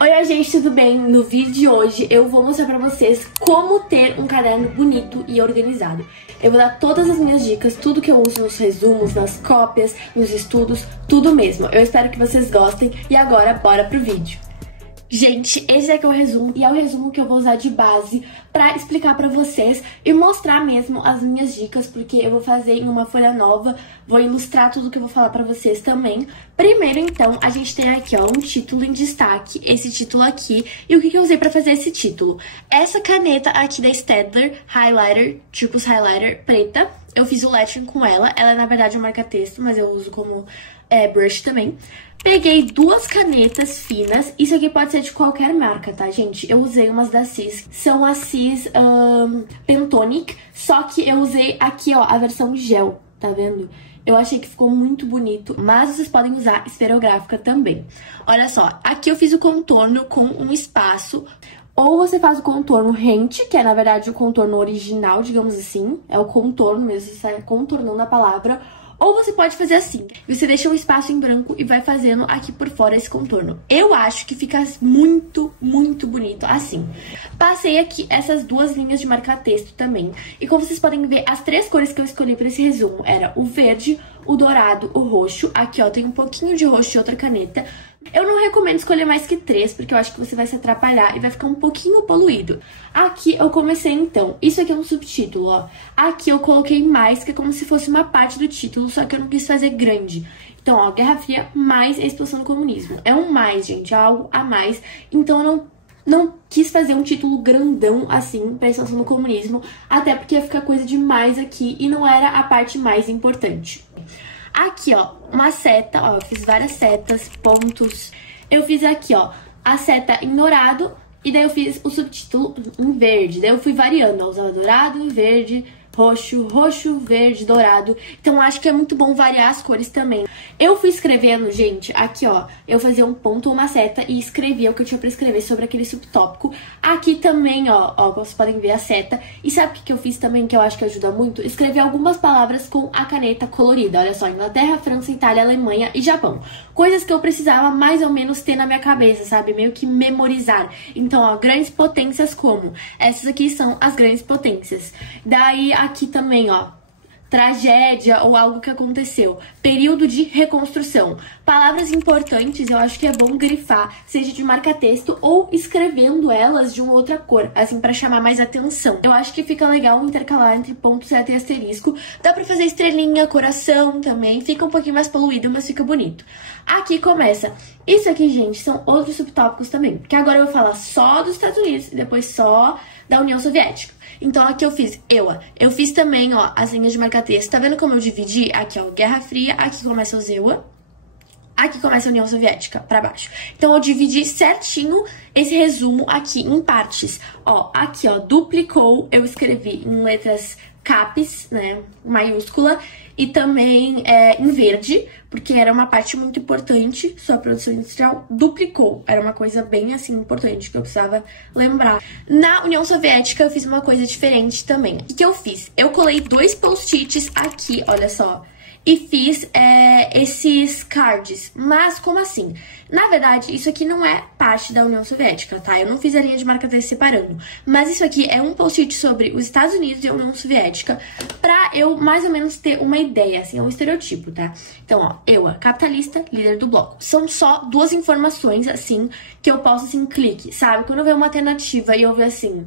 Oi, gente, tudo bem? No vídeo de hoje eu vou mostrar pra vocês como ter um caderno bonito e organizado. Eu vou dar todas as minhas dicas, tudo que eu uso nos resumos, nas cópias, nos estudos, tudo mesmo. Eu espero que vocês gostem e agora bora pro vídeo. Gente, esse aqui é o resumo e é o resumo que eu vou usar de base pra explicar pra vocês e mostrar mesmo as minhas dicas, porque eu vou fazer em uma folha nova, vou ilustrar tudo que eu vou falar pra vocês também. Primeiro, então, a gente tem aqui, ó, um título em destaque, esse título aqui. E o que eu usei pra fazer esse título? Essa caneta aqui da Staedtler Highlighter, Tipos Highlighter preta, eu fiz o lettering com ela. Ela é, na verdade, um marca-texto, mas eu uso como brush também. Peguei duas canetas finas. Isso aqui pode ser de qualquer marca, tá, gente? Eu usei umas da Cis. São as Cis Pentonic. Só que eu usei aqui, ó, a versão gel, tá vendo? Eu achei que ficou muito bonito, mas vocês podem usar esferográfica também. Olha só, aqui eu fiz o contorno com um espaço. Ou você faz o contorno rente, que é, na verdade, o contorno original, digamos assim. É o contorno mesmo, você sai contornando a palavra. Ou você pode fazer assim, você deixa um espaço em branco e vai fazendo aqui por fora esse contorno. Eu acho que fica muito, muito bonito assim. Passei aqui essas duas linhas de marca-texto também. E como vocês podem ver, as três cores que eu escolhi para esse resumo era o verde, o dourado, o roxo. Aqui, ó, tem um pouquinho de roxo e outra caneta. Eu não recomendo escolher mais que três, porque eu acho que você vai se atrapalhar e vai ficar um pouquinho poluído. Aqui eu comecei, então, isso aqui é um subtítulo, ó. Aqui eu coloquei mais, que é como se fosse uma parte do título, só que eu não quis fazer grande. Então, ó, Guerra Fria mais a expansão do comunismo. É um mais, gente, é algo a mais. Então eu não quis fazer um título grandão assim pra expansão do comunismo, até porque ia ficar coisa demais aqui e não era a parte mais importante. Aqui, ó, uma seta, ó, eu fiz várias setas, pontos. Eu fiz aqui, ó, a seta em dourado e daí eu fiz o subtítulo em verde. Daí eu fui variando, ó, usava dourado, verde, roxo, roxo, verde, dourado. Então, acho que é muito bom variar as cores também. Eu fui escrevendo, gente, aqui, ó, eu fazia um ponto ou uma seta e escrevia o que eu tinha pra escrever sobre aquele subtópico. Aqui também, ó, vocês podem ver a seta. E sabe o que eu fiz também, que eu acho que ajuda muito? Escrever algumas palavras com a caneta colorida. Olha só, Inglaterra, França, Itália, Alemanha e Japão. Coisas que eu precisava mais ou menos ter na minha cabeça, sabe? Meio que memorizar. Então, ó, grandes potências como? Essas aqui são as grandes potências. Daí, aqui também, ó, tragédia ou algo que aconteceu. Período de reconstrução. Palavras importantes, eu acho que é bom grifar, seja de marca-texto ou escrevendo elas de uma outra cor, assim, pra chamar mais atenção. Eu acho que fica legal intercalar entre ponto, seta e asterisco. Dá pra fazer estrelinha, coração também. Fica um pouquinho mais poluído, mas fica bonito. Aqui começa. Isso aqui, gente, são outros subtópicos também. Porque agora eu vou falar só dos Estados Unidos e depois só da União Soviética. Então, aqui eu fiz EUA. Eu fiz também, ó, as linhas de marca-texto. Tá vendo como eu dividi? Aqui, ó, Guerra Fria. Aqui começa os EUA. Aqui começa a União Soviética, pra baixo. Então, eu dividi certinho esse resumo aqui em partes. Ó, aqui, ó, duplicou. Eu escrevi em letras caps, né, maiúscula. E também em verde, porque era uma parte muito importante. Sua produção industrial duplicou. Era uma coisa bem, assim, importante que eu precisava lembrar. Na União Soviética, eu fiz uma coisa diferente também. O que eu fiz? Eu colei dois post-its aqui, olha só. E fiz esses cards. Mas como assim? Na verdade, isso aqui não é parte da União Soviética, tá? Eu não fiz a linha de marca-texto separando. Mas isso aqui é um post-it sobre os Estados Unidos e a União Soviética, pra eu mais ou menos ter uma ideia, assim, é um estereotipo, tá? Então, ó, EUA, capitalista, líder do bloco. São só duas informações, assim, que eu posso, assim, clique, sabe? Quando eu ver uma alternativa e eu ver, assim,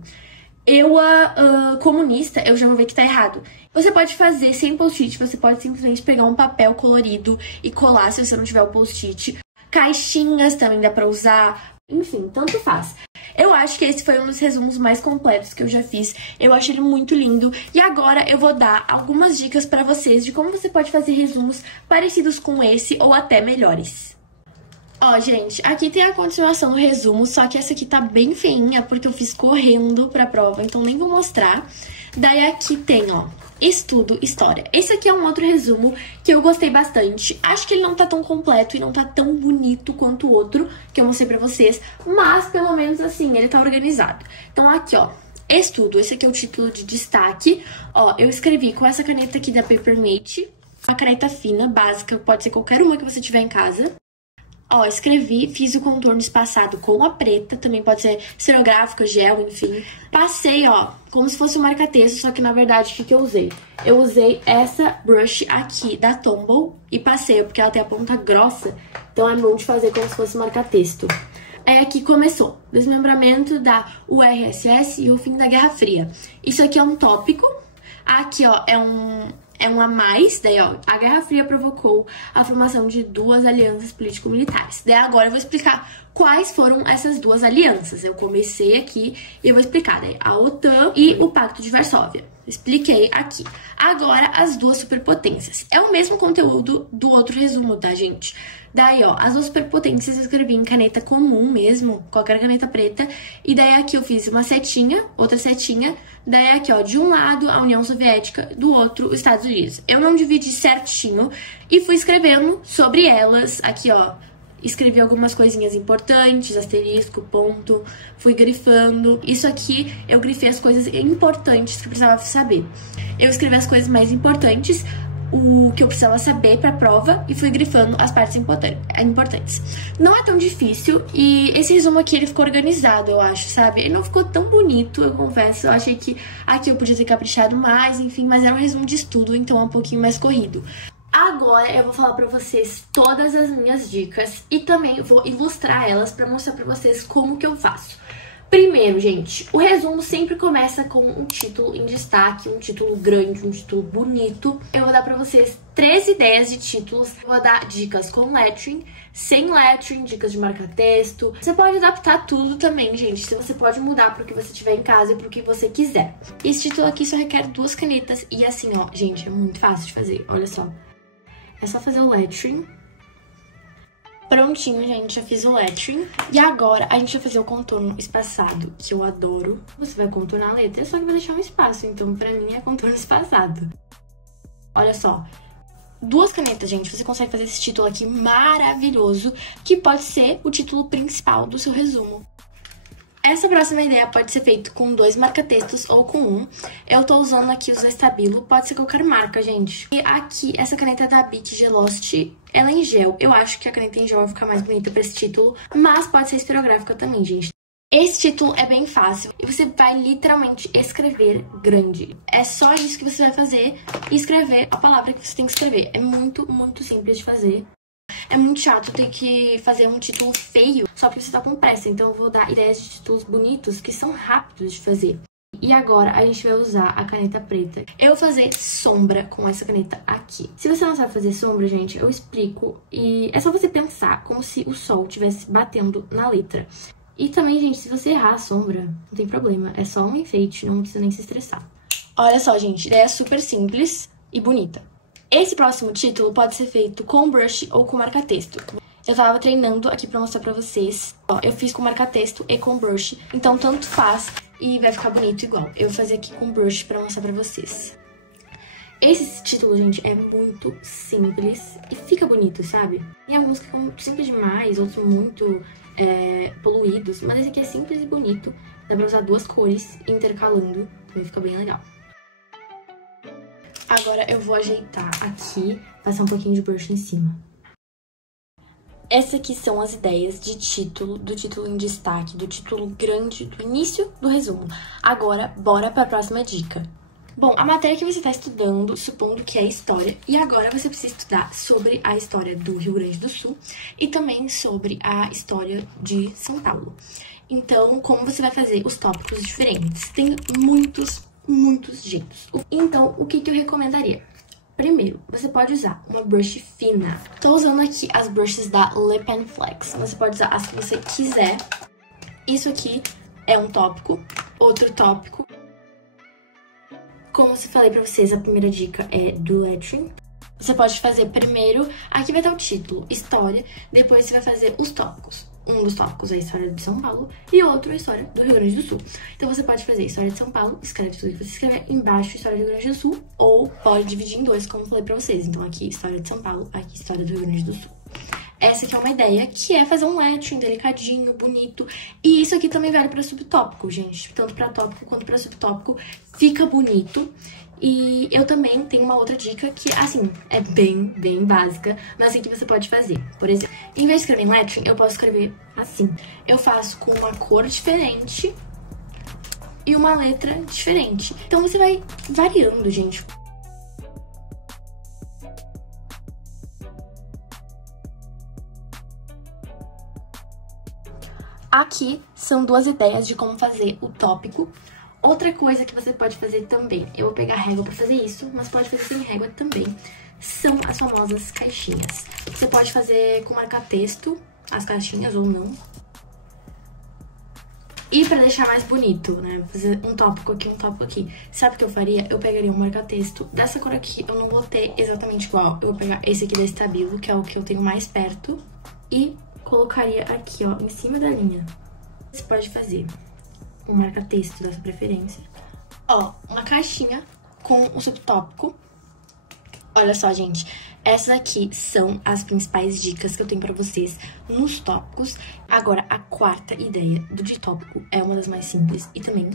EUA comunista, eu já vou ver que tá errado. Você pode fazer sem post-it, você pode simplesmente pegar um papel colorido e colar se você não tiver o post-it. Caixinhas também dá pra usar, enfim, tanto faz. Eu acho que esse foi um dos resumos mais completos que eu já fiz. Eu achei ele muito lindo. E agora eu vou dar algumas dicas pra vocês de como você pode fazer resumos parecidos com esse ou até melhores. Ó, gente, aqui tem a continuação do resumo, só que essa aqui tá bem feinha porque eu fiz correndo pra prova, então nem vou mostrar. Daí aqui tem, ó, estudo, história. Esse aqui é um outro resumo que eu gostei bastante. Acho que ele não tá tão completo e não tá tão bonito quanto o outro que eu mostrei pra vocês, mas pelo menos assim, ele tá organizado. Então aqui, ó, estudo, esse aqui é o título de destaque. Ó, eu escrevi com essa caneta aqui da Papermate, uma caneta fina, básica, pode ser qualquer uma que você tiver em casa. Ó, escrevi, fiz o contorno espaçado com a preta, também pode ser esferográfica, gel, enfim. Passei, ó, como se fosse um marca-texto, só que na verdade, o que eu usei? Eu usei essa brush aqui da Tombow e passei, porque ela tem a ponta grossa, então é bom de fazer como se fosse um marca-texto. Aí aqui começou, desmembramento da URSS e o fim da Guerra Fria. Isso aqui é um tópico, aqui, ó, é um a mais, daí ó, a Guerra Fria provocou a formação de duas alianças político-militares. Daí agora eu vou explicar quais foram essas duas alianças. Eu comecei aqui e eu vou explicar, daí a OTAN e o Pacto de Varsóvia. Expliquei aqui. Agora, as duas superpotências. É o mesmo conteúdo do outro resumo, tá, gente? Daí, ó, as duas superpotências eu escrevi em caneta comum mesmo, qualquer caneta preta. E daí aqui eu fiz uma setinha, outra setinha. Daí aqui, ó, de um lado a União Soviética, do outro os Estados Unidos. Eu não dividi certinho e fui escrevendo sobre elas, aqui, ó. Escrevi algumas coisinhas importantes, asterisco, ponto, fui grifando. Isso aqui, eu grifei as coisas importantes que eu precisava saber. Eu escrevi as coisas mais importantes, o que eu precisava saber pra prova, e fui grifando as partes importantes. Não é tão difícil, e esse resumo aqui, ele ficou organizado, eu acho, sabe? Ele não ficou tão bonito, eu confesso. Eu achei que aqui eu podia ter caprichado mais, enfim, mas era um resumo de estudo, então é um pouquinho mais corrido. Agora eu vou falar pra vocês todas as minhas dicas e também vou ilustrar elas pra mostrar pra vocês como que eu faço. Primeiro, gente, o resumo sempre começa com um título em destaque, um título grande, um título bonito. Eu vou dar pra vocês 3 ideias de títulos. Eu vou dar dicas com lettering, sem lettering, dicas de marca-texto. Você pode adaptar tudo também, gente. Você pode mudar pro que você tiver em casa e pro que você quiser. Esse título aqui só requer 2 canetas e assim, ó, gente, é muito fácil de fazer, olha só. É só fazer o lettering. Prontinho, gente, já fiz o lettering. E agora a gente vai fazer o contorno espaçado, que eu adoro. Você vai contornar a letra, só que vai deixar um espaço, então pra mim é contorno espaçado. Olha só. 2 canetas, gente, você consegue fazer esse título aqui maravilhoso, que pode ser o título principal do seu resumo. Essa próxima ideia pode ser feita com 2 marca-textos ou com 1. Eu tô usando aqui os Stabilo, pode ser qualquer marca, gente. E aqui, essa caneta é da Bic Gelost, ela é em gel. Eu acho que a caneta em gel vai ficar mais bonita pra esse título, mas pode ser esferográfica também, gente. Esse título é bem fácil e você vai literalmente escrever grande. É só isso que você vai fazer e escrever a palavra que você tem que escrever. É muito, muito simples de fazer. É muito chato ter que fazer um título feio só porque você tá com pressa. Então eu vou dar ideias de títulos bonitos que são rápidos de fazer. E agora a gente vai usar a caneta preta. Eu vou fazer sombra com essa caneta aqui. Se você não sabe fazer sombra, gente, eu explico. E é só você pensar como se o sol estivesse batendo na letra. E também, gente, se você errar a sombra, não tem problema. É só um enfeite, não precisa nem se estressar. Olha só, gente, ideia super simples e bonita. Esse próximo título pode ser feito com brush ou com marca-texto. Eu tava treinando aqui pra mostrar pra vocês. Ó, eu fiz com marca-texto e com brush, então tanto faz e vai ficar bonito igual. Eu vou fazer aqui com brush pra mostrar pra vocês. Esse título, gente, é muito simples e fica bonito, sabe? Tem alguns que ficam simples demais, outros muito poluídos, mas esse aqui é simples e bonito. Dá pra usar 2 cores intercalando, também fica bem legal. Agora eu vou ajeitar aqui, passar um pouquinho de brush em cima. Essas aqui são as ideias de título, do título em destaque, do título grande, do início do resumo. Agora, bora para a próxima dica. Bom, a matéria que você está estudando, supondo que é história, e agora você precisa estudar sobre a história do Rio Grande do Sul e também sobre a história de São Paulo. Então, como você vai fazer os tópicos diferentes? Tem muitos jeitos. Então, o que eu recomendaria? Primeiro, você pode usar uma brush fina. Tô usando aqui as brushes da Le Pen Flex. Você pode usar as que você quiser. Isso aqui é um tópico, outro tópico. Como eu falei pra vocês, a primeira dica é do lettering. Você pode fazer primeiro, aqui vai estar o título, história, depois você vai fazer os tópicos. Um dos tópicos é a história de São Paulo e outro é a história do Rio Grande do Sul. Então você pode fazer história de São Paulo, escreve tudo que você escrever, embaixo história do Rio Grande do Sul, ou pode dividir em 2, como eu falei pra vocês. Então aqui história de São Paulo, aqui história do Rio Grande do Sul. essa aqui é uma ideia, que é fazer um lettering delicadinho, bonito. E isso aqui também vale para subtópico, gente. Tanto para tópico quanto para subtópico. Fica bonito. E eu também tenho uma outra dica que, assim, é bem básica, mas assim que você pode fazer. Por exemplo, em vez de escrever em lettering, eu posso escrever assim. Eu faço com uma cor diferente e uma letra diferente. Então você vai variando, gente. Aqui são duas ideias de como fazer o tópico. Outra coisa que você pode fazer também, eu vou pegar régua pra fazer isso, mas pode fazer sem régua também, são as famosas caixinhas. Você pode fazer com marca-texto, as caixinhas ou não. E pra deixar mais bonito, né, fazer um tópico aqui, um tópico aqui. Sabe o que eu faria? Eu pegaria um marca-texto dessa cor aqui, eu não vou ter exatamente igual. Eu vou pegar esse aqui da Stabilo, que é o que eu tenho mais perto, e colocaria aqui, ó, em cima da linha. Você pode fazer um marca-texto da sua preferência. Ó, uma caixinha com o subtópico. Olha só, gente. Essas aqui são as principais dicas que eu tenho pra vocês nos tópicos. Agora, a quarta ideia do de tópico é uma das mais simples e também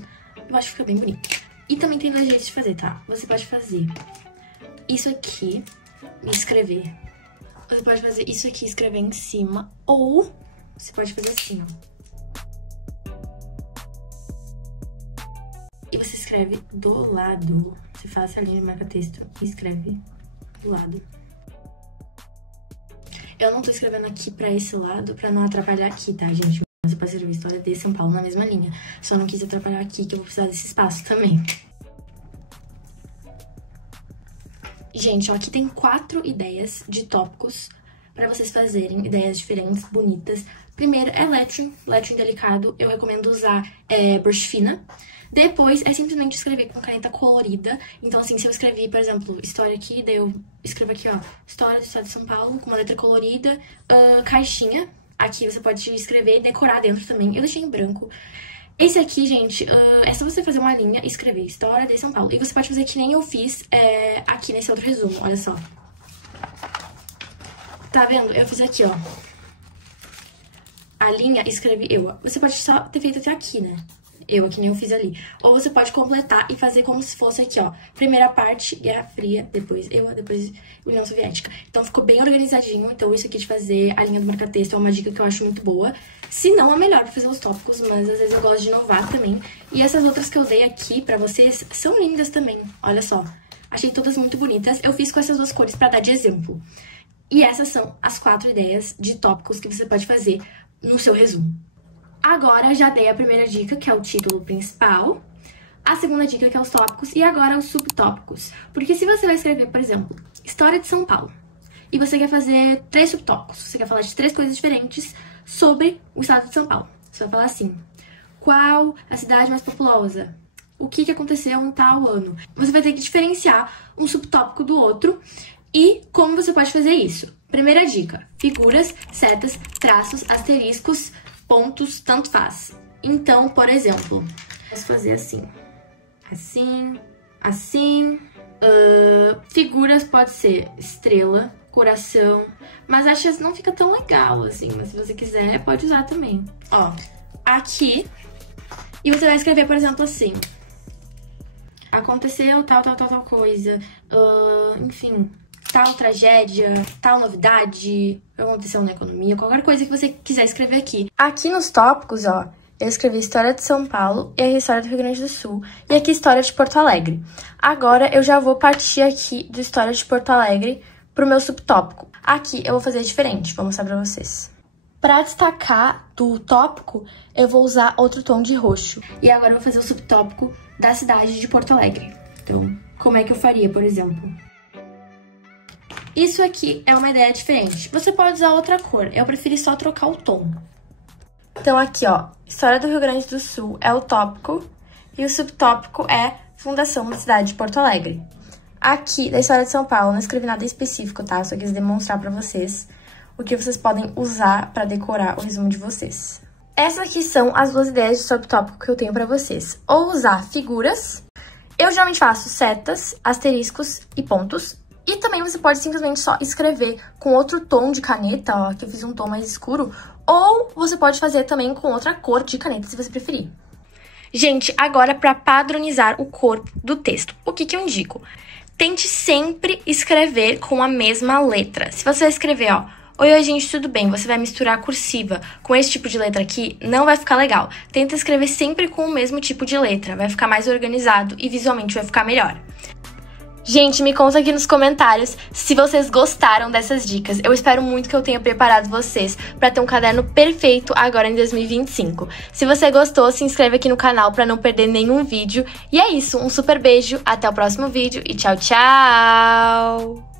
eu acho que fica bem bonito. E também tem dois jeitos de fazer, tá? Você pode fazer isso aqui e escrever. Você pode fazer isso aqui e escrever em cima. Ou você pode fazer assim, ó. E você escreve do lado. Você faz a linha de marca-texto e escreve do lado. Eu não tô escrevendo aqui pra esse lado pra não atrapalhar aqui, tá, gente? Mas eu posso escrever História de São Paulo na mesma linha. Só não quis atrapalhar aqui, que eu vou precisar desse espaço também. Gente, ó, aqui tem 4 ideias de tópicos pra vocês fazerem, ideias diferentes, bonitas. Primeiro é lettering delicado. Eu recomendo usar brush fina. Depois é simplesmente escrever com caneta colorida. Então, assim, se eu escrevi, por exemplo, história aqui, daí eu escrevo aqui, ó, história do estado de São Paulo, com uma letra colorida, caixinha. Aqui você pode escrever e decorar dentro também. Eu deixei em branco. Esse aqui, gente, é só você fazer uma linha e escrever história de São Paulo. E você pode fazer que nem eu fiz aqui nesse outro resumo, olha só. Tá vendo? Eu fiz aqui, ó. A linha, escrevi eu. Você pode só ter feito até aqui, né? Eu, que nem eu fiz ali. Ou você pode completar e fazer como se fosse aqui, ó. Primeira parte, Guerra Fria, depois depois União Soviética. Então ficou bem organizadinho. Então isso aqui de fazer a linha do marca-texto é uma dica que eu acho muito boa. Se não, a melhor pra fazer os tópicos, mas às vezes eu gosto de inovar também. E essas outras que eu dei aqui pra vocês são lindas também. Olha só. Achei todas muito bonitas. Eu fiz com essas duas cores pra dar de exemplo. E essas são as 4 ideias de tópicos que você pode fazer no seu resumo. Agora já dei a primeira dica, que é o título principal. A segunda dica, que é os tópicos. E agora os subtópicos. Porque se você vai escrever, por exemplo, História de São Paulo, e você quer fazer 3 subtópicos, você quer falar de 3 coisas diferentes sobre o estado de São Paulo. Você vai falar assim: qual a cidade mais populosa? O que aconteceu em tal ano? Você vai ter que diferenciar um subtópico do outro. E como você pode fazer isso? Primeira dica: figuras, setas, traços, asteriscos, pontos, tanto faz. Então, por exemplo, posso fazer assim, assim, assim. Figuras pode ser estrela, coração, mas acho que não fica tão legal assim, mas se você quiser, pode usar também. Ó, aqui, e você vai escrever, por exemplo, assim: aconteceu tal coisa, enfim, tal tragédia, tal novidade, aconteceu na economia, qualquer coisa que você quiser escrever aqui. Aqui nos tópicos, ó, eu escrevi História de São Paulo e a História do Rio Grande do Sul. E aqui História de Porto Alegre. Agora eu já vou partir aqui do História de Porto Alegre pro meu subtópico. Aqui eu vou fazer diferente, vou mostrar pra vocês. Pra destacar do tópico, eu vou usar outro tom de roxo. E agora eu vou fazer o subtópico da cidade de Porto Alegre. Então, como é que eu faria, por exemplo? Isso aqui é uma ideia diferente. Você pode usar outra cor. Eu preferi só trocar o tom. Então aqui, ó, História do Rio Grande do Sul é o tópico e o subtópico é Fundação da cidade de Porto Alegre. Aqui, da História de São Paulo, não escrevi nada específico, tá? Só quis demonstrar pra vocês o que vocês podem usar pra decorar o resumo de vocês. Essas aqui são as 2 ideias de subtópico que eu tenho pra vocês. Ou usar figuras. Eu geralmente faço setas, asteriscos e pontos. E também você pode simplesmente só escrever com outro tom de caneta, ó, que eu fiz um tom mais escuro, ou você pode fazer também com outra cor de caneta, se você preferir. Gente, agora para padronizar o corpo do texto, o que eu indico? Tente sempre escrever com a mesma letra. Se você escrever, ó, oi, gente, tudo bem? Você vai misturar cursiva com esse tipo de letra aqui, não vai ficar legal. Tenta escrever sempre com o mesmo tipo de letra, vai ficar mais organizado e visualmente vai ficar melhor. Gente, me conta aqui nos comentários se vocês gostaram dessas dicas. Eu espero muito que eu tenha preparado vocês para ter um caderno perfeito agora em 2025. Se você gostou, se inscreve aqui no canal para não perder nenhum vídeo. E é isso, um super beijo, até o próximo vídeo e tchau, tchau!